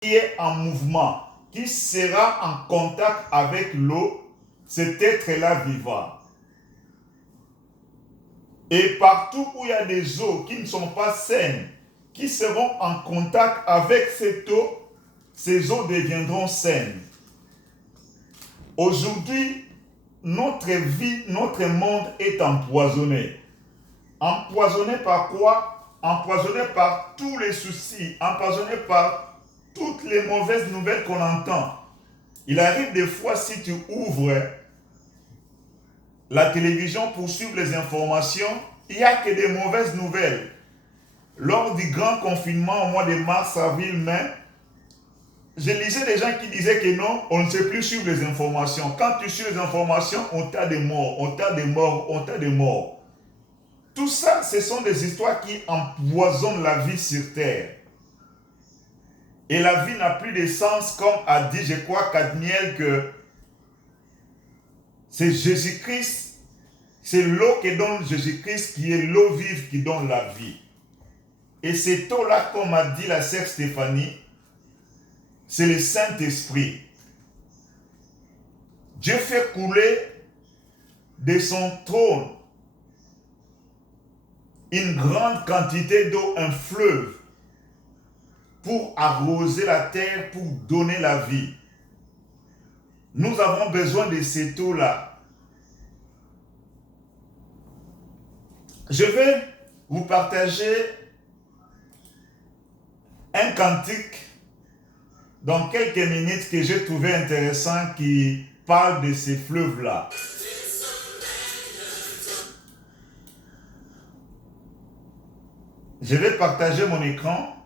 qui est en mouvement, qui sera en contact avec l'eau, cet être-là vivra. Et partout où il y a des eaux qui ne sont pas saines, qui seront en contact avec cette eau, ces eaux deviendront saines. Aujourd'hui, notre vie, notre monde est empoisonné. Empoisonné par quoi? Empoisonné par tous les soucis, empoisonné par toutes les mauvaises nouvelles qu'on entend. Il arrive des fois, si tu ouvres la télévision pour suivre les informations, il n'y a que des mauvaises nouvelles. Lors du grand confinement au mois de mars, avril, mai, je lisais des gens qui disaient que non, on ne sait plus suivre les informations. Quand tu suis les informations, on t'a des morts, on t'a des morts, on t'a des morts. Tout ça, ce sont des histoires qui empoisonnent la vie sur terre. Et la vie n'a plus de sens, comme a dit, je crois, Cadmiel, que c'est Jésus-Christ, c'est l'eau que donne Jésus-Christ qui est l'eau vive qui donne la vie. Et cette eau-là, comme a dit la sœur Stéphanie, c'est le Saint-Esprit. Dieu fait couler de son trône une grande quantité d'eau, un fleuve, pour arroser la terre, pour donner la vie. Nous avons besoin de cette eau-là. Je vais vous partager un cantique dans quelques minutes que j'ai trouvé intéressant qui parle de ces fleuves-là. Je vais partager mon écran.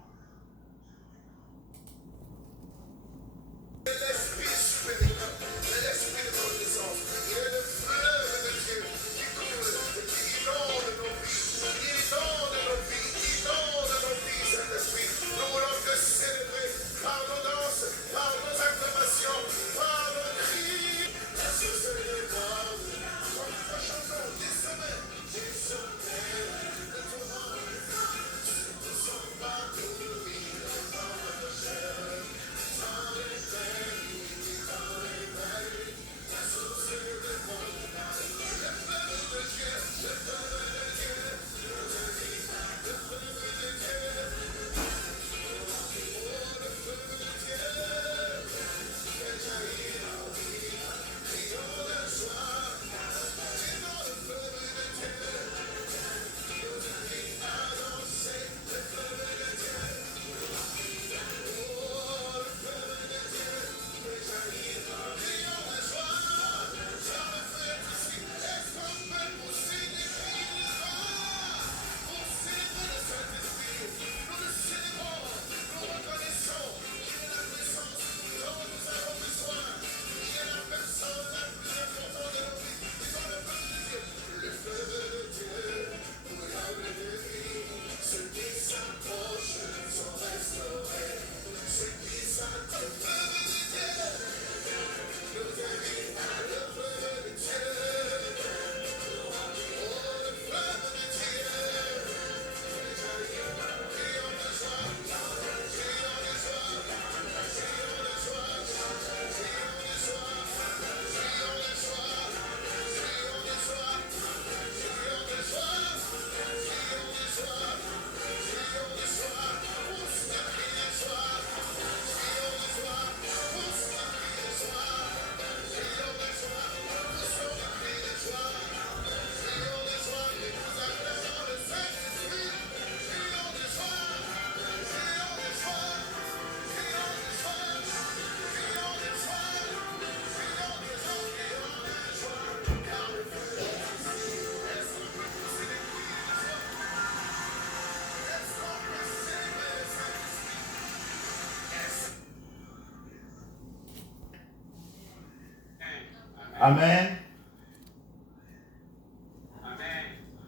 Amen.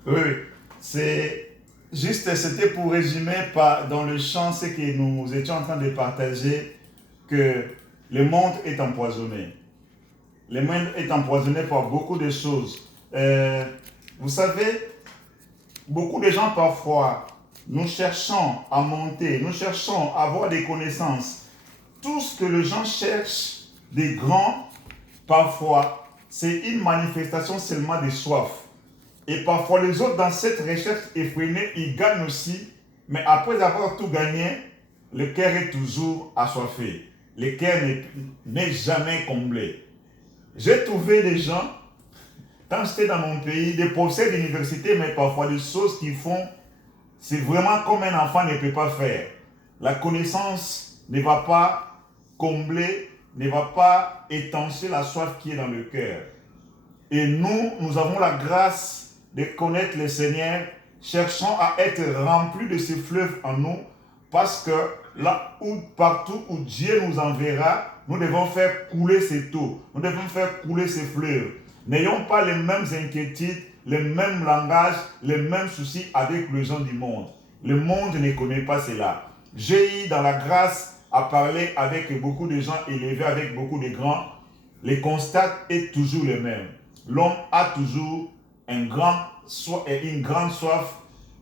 Oui, c'est juste, c'était pour résumer dans le chant ce que nous étions en train de partager, que le monde est empoisonné. Le monde est empoisonné par beaucoup de choses. Vous savez, beaucoup de gens parfois, nous cherchons à monter, nous cherchons à avoir des connaissances. tout ce que les gens cherchent des grands, parfois, c'est une manifestation seulement de soif. Et parfois, les autres, dans cette recherche effrénée, ils gagnent aussi. Mais après avoir tout gagné, le cœur est toujours assoiffé. Le cœur n'est jamais comblé. J'ai trouvé des gens, quand j'étais dans mon pays, des professeurs d'université, mais parfois des choses qu'ils font, c'est vraiment comme un enfant ne peut pas faire. La connaissance ne va pas combler, ne va pas étancher la soif qui est dans le cœur. Et nous avons la grâce de connaître le Seigneur, cherchons à être remplis de ce fleuve en nous, parce que là où, partout où Dieu nous enverra, nous devons faire couler ces eaux, nous devons faire couler ces fleuves. N'ayons pas les mêmes inquiétudes, les mêmes langages, les mêmes soucis avec les gens du monde. Le monde ne connaît pas cela. J'ai eu dans la grâce à parler avec beaucoup de gens élevés, avec beaucoup de grands. Le constat est toujours le même. L'homme a toujours une grande soif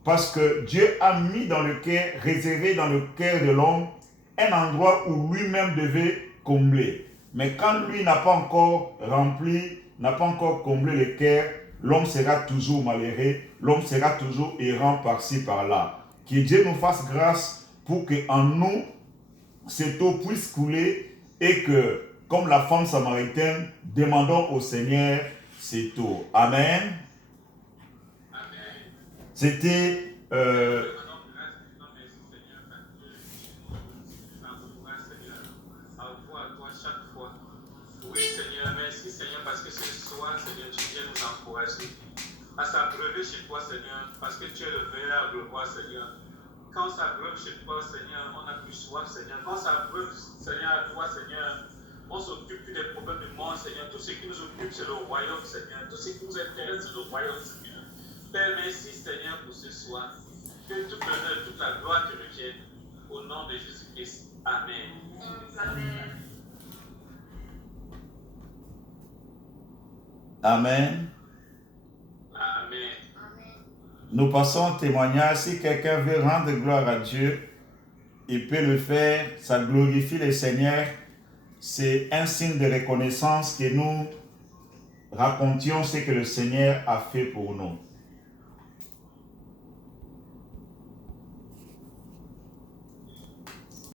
parce que Dieu a mis dans le cœur, réservé dans le cœur de l'homme, un endroit où lui-même devait combler. Mais quand lui n'a pas encore rempli, n'a pas encore comblé le cœur, l'homme sera toujours malheureux, l'homme sera toujours errant par-ci, par-là. Que Dieu nous fasse grâce pour qu'en nous, cette eau puisse couler et que, comme la femme samaritaine, demandons au Seigneur cette eau. Amen. C'était oui, Seigneur, merci Seigneur, parce que ce soir, Seigneur, tu viens nous encourager à s'abreuver chez toi, Seigneur, parce que tu es le véritable roi, Seigneur. Quand on s'abreuve chez toi, Seigneur, on n'a plus soif, Seigneur. Quand on s'abreuve, Seigneur, à toi, Seigneur, on s'occupe plus des problèmes du monde, Seigneur. Tout ce qui nous occupe, c'est le royaume, Seigneur. Tout ce qui nous intéresse, c'est le royaume, Seigneur. Père, merci, Seigneur, pour ce soir. Que toute l'honneur, toute la gloire te revienne. Au nom de Jésus-Christ. Amen. Amen. Amen. Amen. Nous passons au témoignage. Si quelqu'un veut rendre gloire à Dieu, il peut le faire. Ça glorifie le Seigneur. C'est un signe de reconnaissance que nous racontions ce que le Seigneur a fait pour nous.